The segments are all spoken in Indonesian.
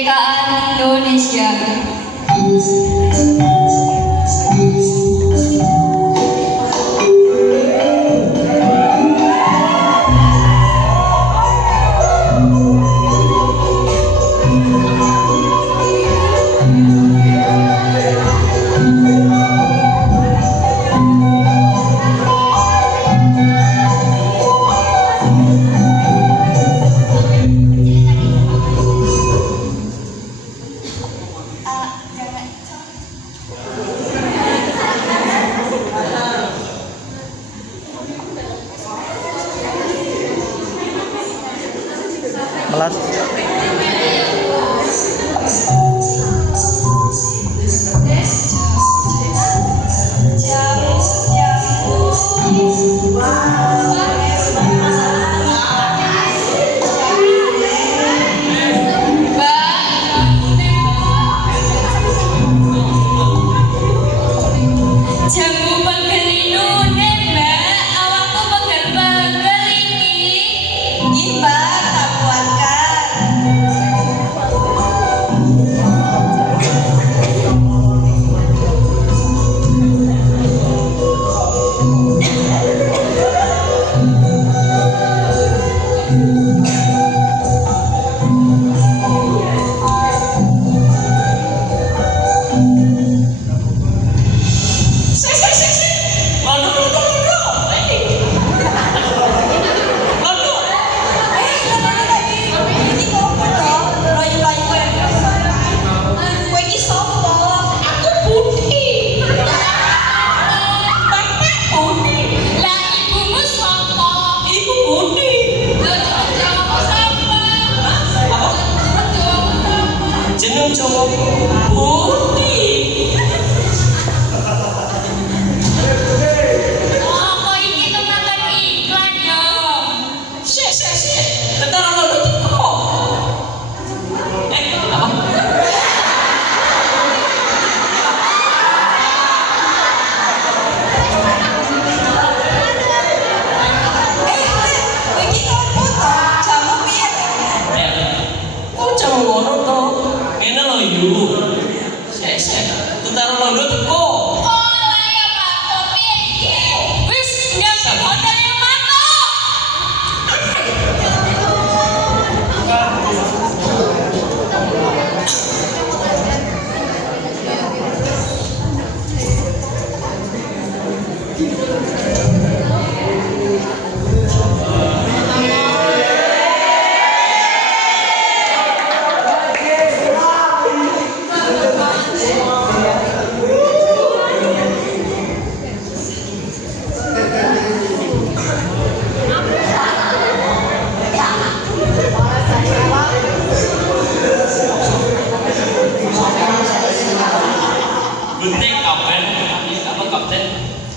kemerdekaan Indonesia. Melas.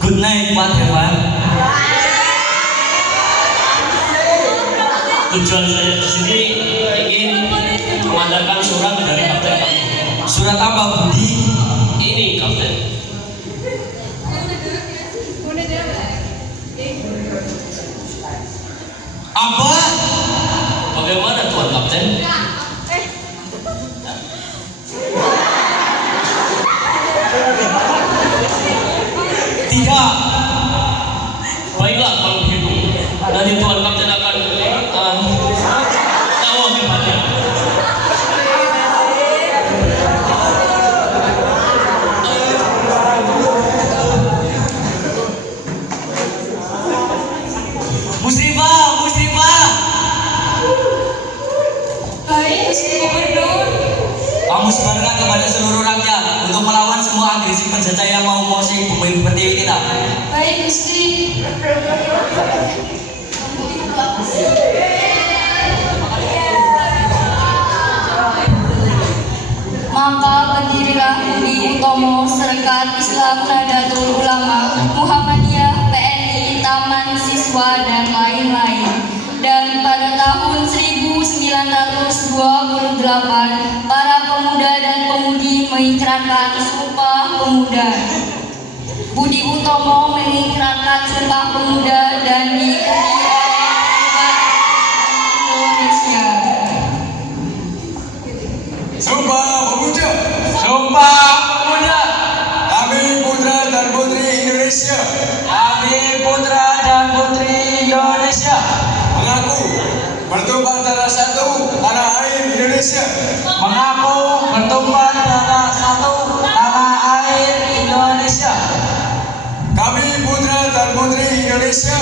Good night, Pak Hewan. Tujuan saya di sini ingin mengantarkan surat dari Kapten. Surat apa, Budi? Ini, Kapten. Apa? Bagaimana, Tuan Kapten? Tidak. Baiklah kalau begitu. Nanti Tuan Kapten akan tahu akibatnya. Musrifah. Baik, Gusti Gubernur. Kamu sebarkan kepada seluruh rakyat untuk melawan semua agresi penjajah yang mau menguasai bumi pertiwi kita. Baik, Gusti. Maka berdirilah Budi Utomo Serikat Islam Nahdlatul Ulama Muhammadiyah PNI Taman Siswa dan lain-lain. Dan pada tahun 1928 para pemuda dan pemudi mengikrarkan Sumpah Pemuda. Budi Utomo mengikrarkan Sumpah Pemuda dan diikuti oleh umat Indonesia. Sumpah Pemuda Sumpah Pemuda. kami putra dan putri Indonesia Kami putra dan putri Indonesia mengaku bertumpah darah satu tanah air Indonesia. mengaku bertumpah darah satu tanah air Indonesia. Kami putra dan putri Indonesia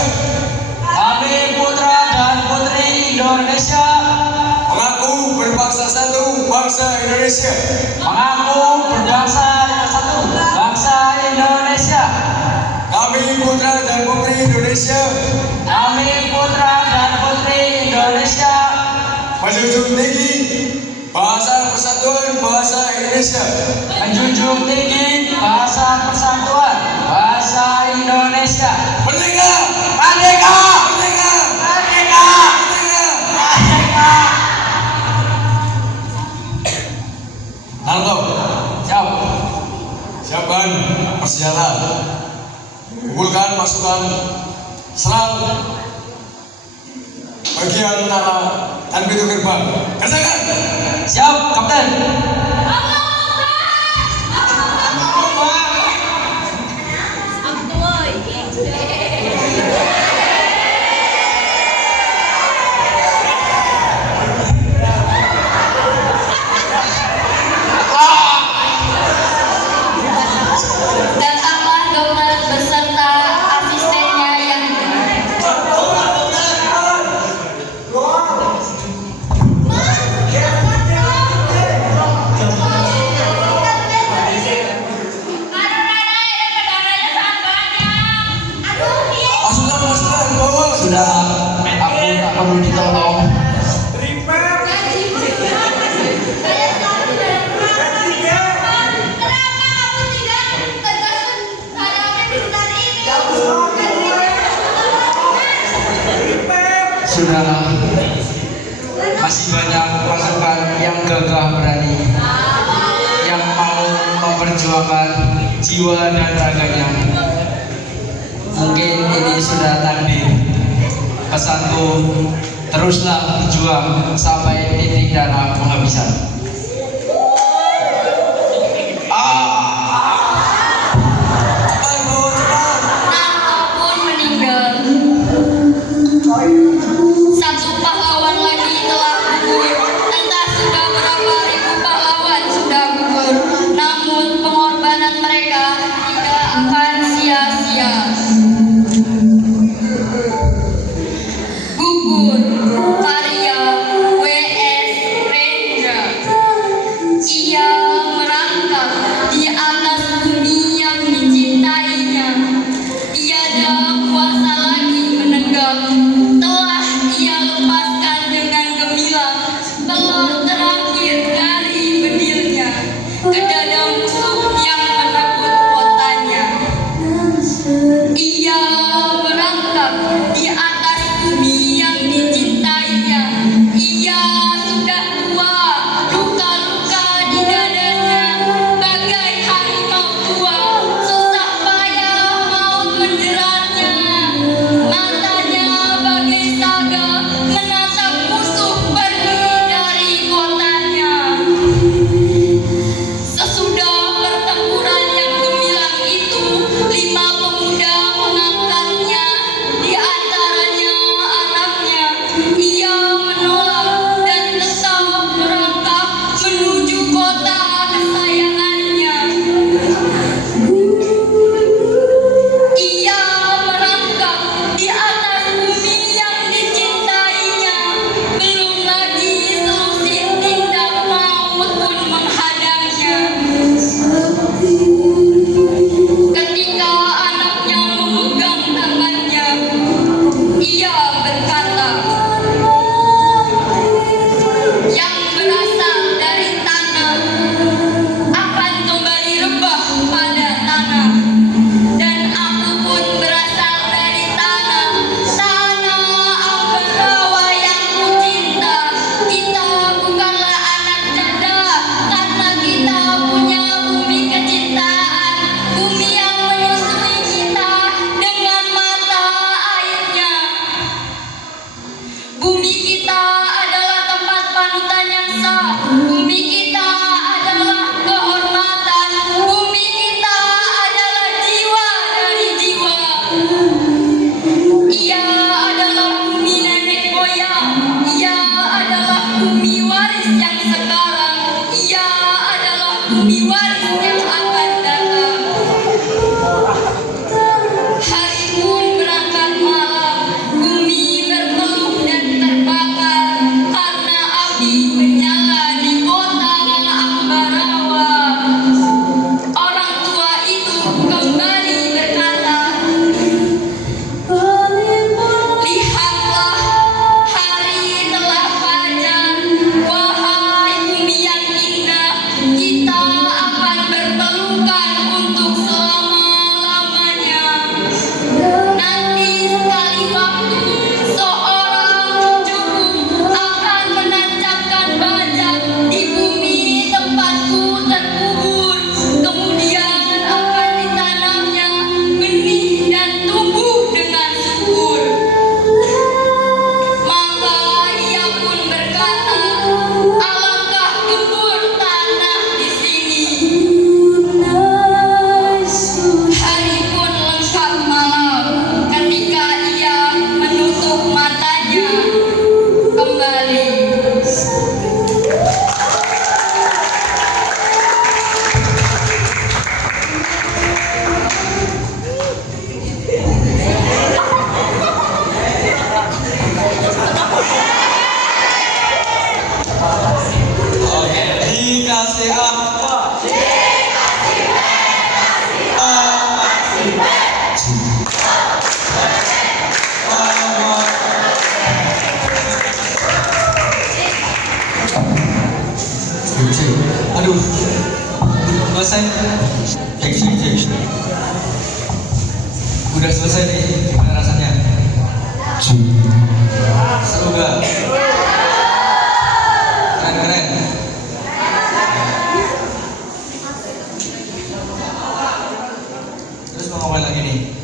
Kami putra dan putri Indonesia mengaku berbangsa satu bangsa Indonesia. mengaku berbangsa satu bangsa Indonesia. Kami putra dan putri Indonesia Kami putra dan putri Indonesia menjunjung tinggi bahasa persatuan bahasa Indonesia. menjunjung tinggi bahasa persatuan bahasa Indonesia. Merdeka! Merdeka! Merdeka! Merdeka! Merdeka! Merdeka! Narto, Siap. siapkan persenjata. Kumpulkan pasukan serang bagian utara dan pintu gerbang. Kerjakan! Siap, Kapten. Datanglah dokter beserta asistennya yang Pasukan pasukan bawah. Sudah, aku tak perlu ditolong. Saudara, masih banyak pasukan yang gagah berani, yang mau memperjuangkan jiwa dan raganya. Mungkin ini sudah takdir. Pesanku, teruslah berjuang sampai titik darah penghabisan. Cepat bawah, cepat. Narto pun meninggal. Satu pahlawan lagi telah gugur. Entah sudah berapa ribu pahlawan sudah gugur. Namun pengorbanan mereka tidak akan sia-sia. Gugur karya W.S. Rendra. Ia merangkak di atas bumi yang dicintainya. Tiada kuasa lagi menenggak. Telah ia lepaskan dengan gemilang telur terakhir dari bedilnya ke dada musuh yang merebut kotanya. selesai? Cek, cek, cek. Udah selesai nih, gimana rasanya? Seru gak? Keren, keren. Terus mau ngapain lagi nih?